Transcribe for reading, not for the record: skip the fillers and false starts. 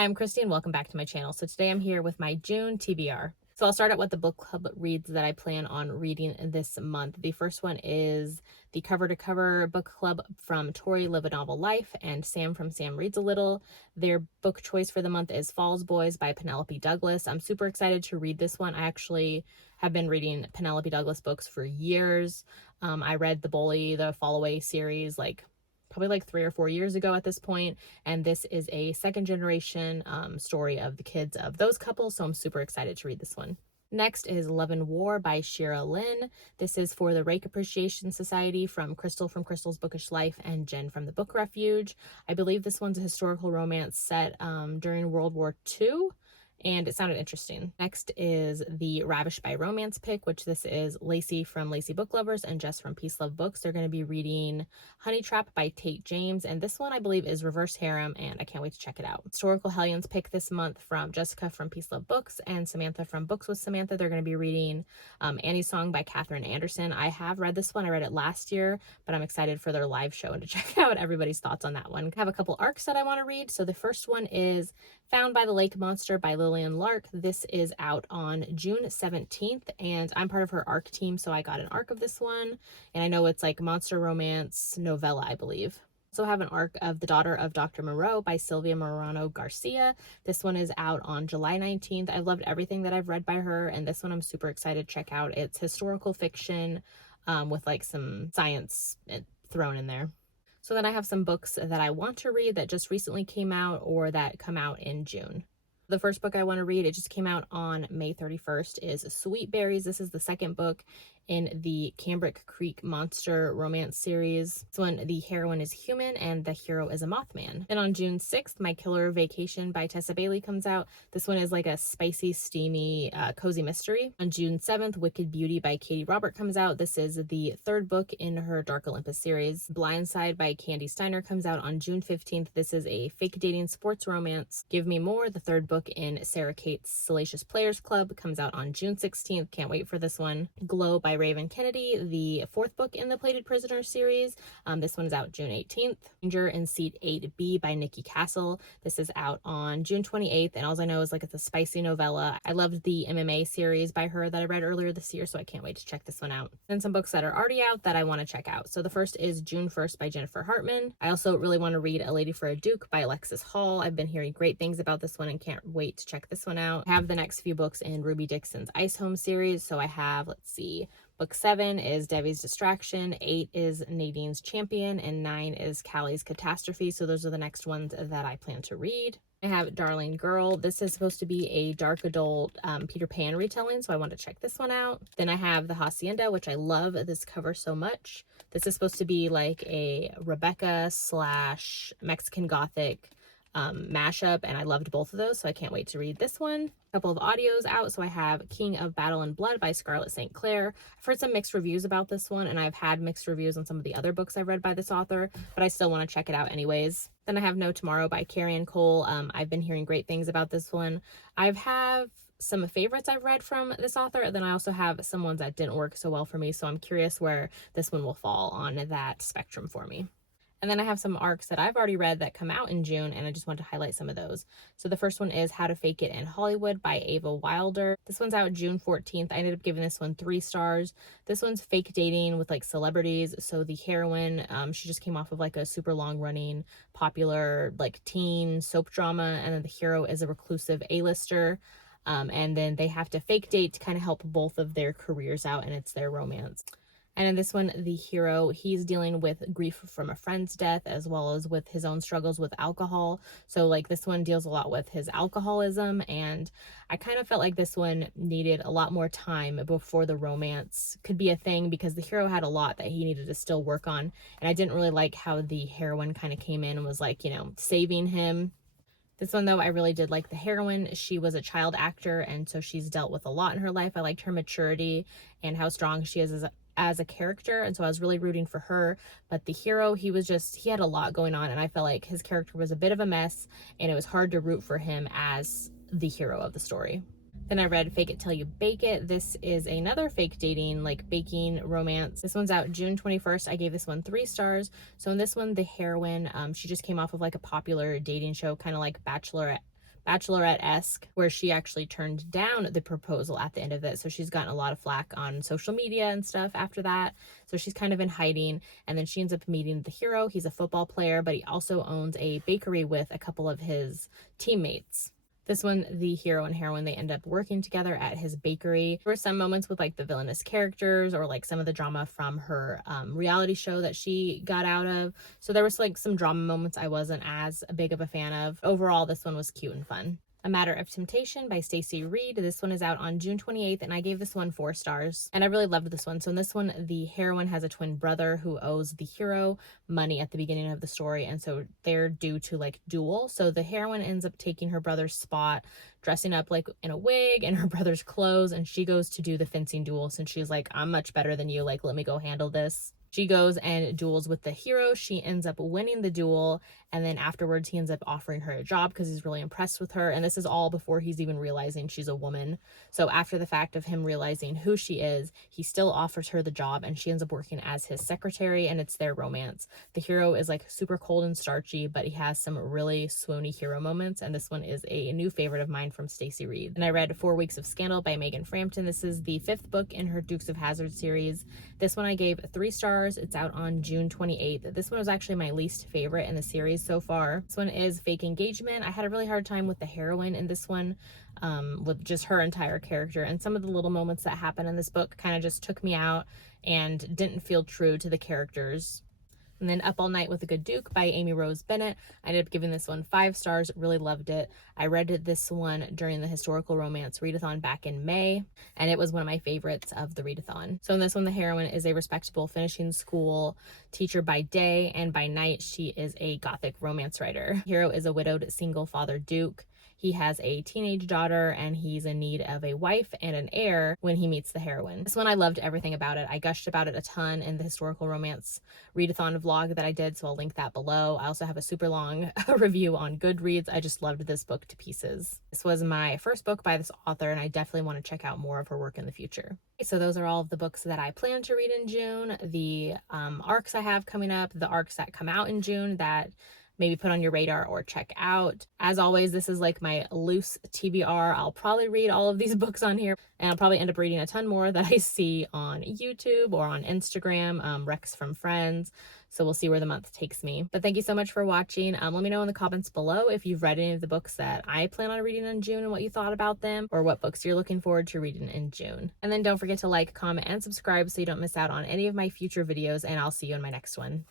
Hi, I'm Christy and welcome back to my channel. So today I'm here with my June TBR. So I'll start out with the book club reads that I plan on reading this month. The first one is the Cover to Cover book club from Tori Live a Novel Life and Sam from Sam Reads a Little. Their book choice for the month is Falls Boys by Penelope Douglas. I'm super excited to read this one. I actually have been reading Penelope Douglas books for years. I read the Bully, the Fall Away series, probably like 3 or 4 years ago at this point, and this is a second generation story of the kids of those couples, so I'm super excited to read this one. Next is Love and War by Shira Lynn. This is for the Rake Appreciation Society from Crystal from Crystal's Bookish Life and Jen from the Book Refuge. I believe this one's a historical romance set during World War II, and it sounded interesting. Next is the Ravished by Romance pick, which this is Lacey from Lacey Book Lovers and Jess from Peace Love Books. They're going to be reading Honey Trap by Tate James, and this one I believe is reverse harem, and I can't wait to check it out. Historical Hellions pick this month from Jessica from Peace Love Books and Samantha from Books with Samantha. They're going to be reading Annie's Song by Katherine Anderson. I have read this one. I read it last year, but I'm excited for their live show and to check out everybody's thoughts on that one. I have a couple arcs that I want to read. So the first one is Found by the Lake Monster by Lillian Lark. This is out on June 17th, and I'm part of her arc team, so I got an arc of this one, and I know it's like monster romance novella, I believe. Also have an arc of The Daughter of Dr. Moreau by Sylvia Morano Garcia. This one is out on July 19th. I've loved everything that I've read by her, and this one I'm super excited to check out. It's historical fiction with like some science thrown in there. So then I have some books that I want to read that just recently came out or that come out in June. The first book I want to read, it just came out on May 31st, is Sweet Berries. This is the second book in the Cambric Creek Monster romance series. This one, the heroine is human and the hero is a Mothman. Then on June 6th, My Killer Vacation by Tessa Bailey comes out. This one is like a spicy, steamy, cozy mystery. On June 7th, Wicked Beauty by Katie Robert comes out. This is the third book in her Dark Olympus series. Blindside by Candy Steiner comes out on June 15th. This is a fake dating sports romance. Give Me More, the third book in Sarah Kate's Salacious Players Club, comes out on June 16th. Can't wait for this one. Glow by Raven Kennedy, the fourth book in the Plated Prisoner series. This one's out June 18th. Danger in Seat 8B by NIKKI Castle. This is out on June 28th, and all I know is like it's a spicy novella. I loved the MMA series by her that I read earlier this year, so I can't wait to check this one out. Then some books that are already out that I want to check out. So the first is June 1st by Jennifer Hartman. I also really want to read A Lady for a Duke by Alexis Hall. I've been hearing great things about this one and can't wait to check this one out. I have the next few books in Ruby Dixon's Ice Home series. So I have, let's see, book 7 is Debbie's Distraction, 8 is Nadine's Champion, and 9 is Callie's Catastrophe. So those are the next ones that I plan to read. I have Darling Girl. This is supposed to be a dark adult Peter Pan retelling, so I want to check this one out. Then I have The Hacienda, which I love this cover so much. This is supposed to be like a Rebecca / Mexican Gothic mashup, and I loved both of those, so I can't wait to read this one. A couple of audios out, so I have King of Battle and Blood by Scarlett St. Clair. I've heard some mixed reviews about this one, and I've had mixed reviews on some of the other books I've read by this author, but I still want to check it out anyways. Then I have No Tomorrow by Carrie Cole. I've been hearing great things about this one. I have some favorites I've read from this author, and then I also have some ones that didn't work so well for me, so I'm curious where this one will fall on that spectrum for me. And then I have some arcs that I've already read that come out in June, and I just want to highlight some of those. So the first one is How to Fake It in Hollywood by Ava Wilder. This one's out June 14th. I ended up giving this one 3 stars. This one's fake dating with like celebrities. So the heroine, she just came off of like a super long running popular like teen soap drama, and then the hero is a reclusive A-lister. And then they have to fake date to kind of help both of their careers out, and it's their romance. And in this one, the hero, he's dealing with grief from a friend's death as well as with his own struggles with alcohol. So like this one deals a lot with his alcoholism, and I kind of felt like this one needed a lot more time before the romance could be a thing, because the hero had a lot that he needed to still work on. And I didn't really like how the heroine kind of came in and was like, you know, saving him. This one, though, I really did like the heroine. She was a child actor, and so she's dealt with a lot in her life. I liked her maturity and how strong she is as a character, and so I was really rooting for her. But the hero, he had a lot going on, and I felt like his character was a bit of a mess, and it was hard to root for him as the hero of the story. Then I read Fake It Till You Bake It. This is another fake dating, like baking romance. This one's out June 21st. I gave this one 3 stars. So in this one, the heroine, she just came off of like a popular dating show, kind of like Bachelorette-esque, where she actually turned down the proposal at the end of it. So she's gotten a lot of flack on social media and stuff after that. So she's kind of in hiding. And then she ends up meeting the hero. He's a football player, but he also owns a bakery with a couple of his teammates. This one, the hero and heroine, they end up working together at his bakery. There were some moments with like the villainous characters or like some of the drama from her reality show that she got out of. So there was like some drama moments I wasn't as big of a fan of. Overall, this one was cute and fun. A Matter of Temptation by Stacey Reed. This one is out on June 28th, and I gave this one 4 stars. And I really loved this one. So in this one, the heroine has a twin brother who owes the hero money at the beginning of the story, and so they're due to like duel. So the heroine ends up taking her brother's spot, dressing up like in a wig and her brother's clothes, and she goes to do the fencing duel since she's like, I'm much better than you, like let me go handle this. She goes and duels with the hero. She ends up winning the duel, and then afterwards he ends up offering her a job because he's really impressed with her, and this is all before he's even realizing she's a woman. So after the fact of him realizing who she is, he still offers her the job, and she ends up working as his secretary, and it's their romance. The hero is like super cold and starchy, but he has some really swoony hero moments, and this one is a new favorite of mine from Stacey Reed. And I read 4 Weeks of Scandal by Megan Frampton. This is the 5th book in her Dukes of Hazzard series. This one I gave 3 stars. It's out on June 28th. This one was actually my least favorite in the series so far. This one is Fake Engagement. I had a really hard time with the heroine in this one, with just her entire character, and some of the little moments that happen in this book kind of just took me out and didn't feel true to the characters. And then Up All Night with a Good Duke by Amy Rose Bennett. I ended up giving this one 5 stars. Really loved it. I read this one during the historical romance readathon back in May, and it was one of my favorites of the readathon. So in this one, the heroine is a respectable finishing school teacher by day, and by night she is a gothic romance writer. The hero is a widowed single father Duke. He has a teenage daughter, and he's in need of a wife and an heir when he meets the heroine. This one, I loved everything about it. I gushed about it a ton in the historical romance readathon vlog that I did, so I'll link that below. I also have a super long review on Goodreads. I just loved this book to pieces. This was my first book by this author, and I definitely want to check out more of her work in the future. So those are all of the books that I plan to read in June. The arcs I have coming up, the arcs that come out in June that maybe put on your radar or check out. As always, this is like my loose TBR. I'll probably read all of these books on here, and I'll probably end up reading a ton more that I see on YouTube or on Instagram, Recs from Friends. So we'll see where the month takes me. But thank you so much for watching. Let me know in the comments below if you've read any of the books that I plan on reading in June and what you thought about them, or what books you're looking forward to reading in June. And then don't forget to like, comment, and subscribe so you don't miss out on any of my future videos, and I'll see you in my next one.